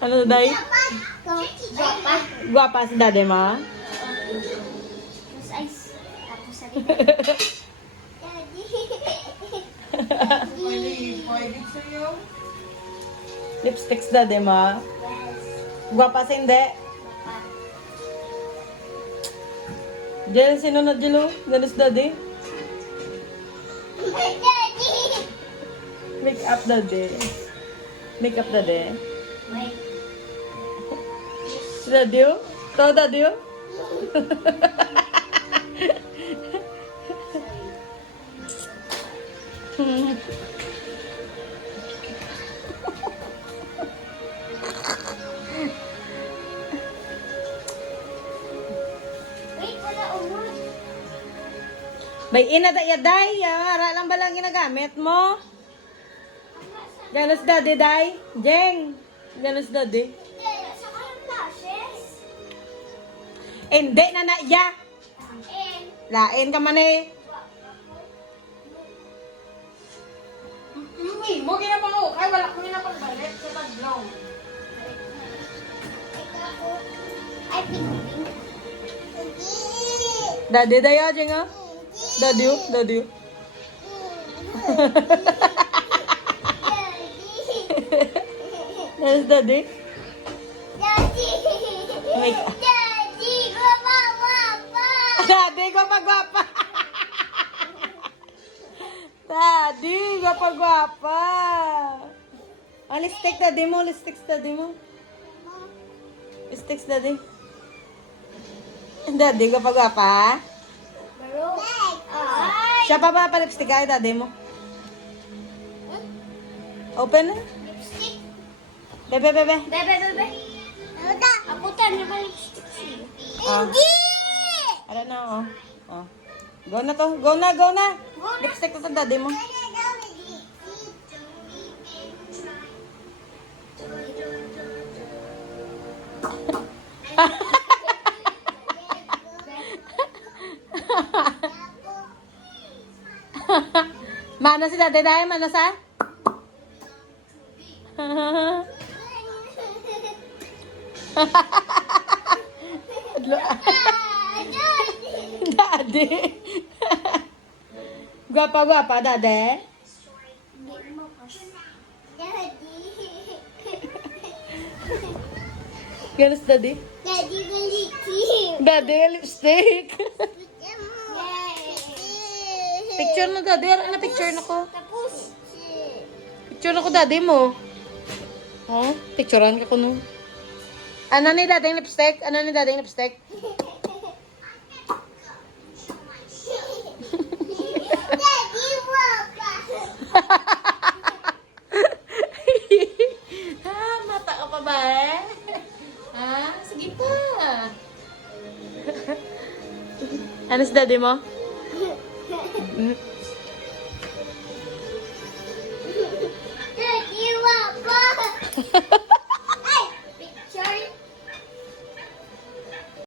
Ano, Day? Guwapa. Guwapa si daddy mo? Tapos ice. Tapos sa Daddy. Pwede sa'yo. Lipsticks daddy mo? Yes. Guwapa si hindi? Guwapa. Jel, sino na Jelo? Ganos daddy? Daddy. Make up daddy. Make up daddy. Wait. Daddy oh? To daddy oh? Wait, wala umot. Bay, inada yaday. Ara lang ba lang ginagamit mo? Ganos daddy, day? Jeng. Ganos daddy? Saka yung lashes. Hindi na na ya. And, Lain ka man eh. Mo ginapang ako. Kaya wala ko ginapang balik sa taglaw. ay, pink. Daddy, day ah, Jeng ah. Daddy oh, daddy oh. Ganos daddy? Daddy. Make Daddy, guwapa. Daddy, gwapa-gwapa. Daddy, gwapa-gwapa. Ah, lipstick daddy mo, lipsticks daddy mo. Lipsticks daddy. Daddy, gwapa-gwapa. Baro. Ay. Siya pa ba pa-lipstick ay daddy mo? Open na. Lipstick. Bebe, bebe. Bebe. Ako tayo na lipstick siya. Ah. Hindi! Ano na, oh. Oh. Go na to. Go na, go na. Go na. Lipstick na to daddy mo. Mana si daddy dahil? Mana sa? Daddy. Gwapa-gwapa, daddy. Ganos daddy? Daddy maliki. Daddy, lipstick. Picture mo, daddy. Ano na picture na ko? Tapos, Picture na ko, daddy mo. Oh, picturean ka ko no. Ano ni daddy yung lipstick? Ano ni daddy yung lipstick? Daddy wapa. Mata ka pa ba eh? Sige pa. Ano si daddy mo? Daddy wapa.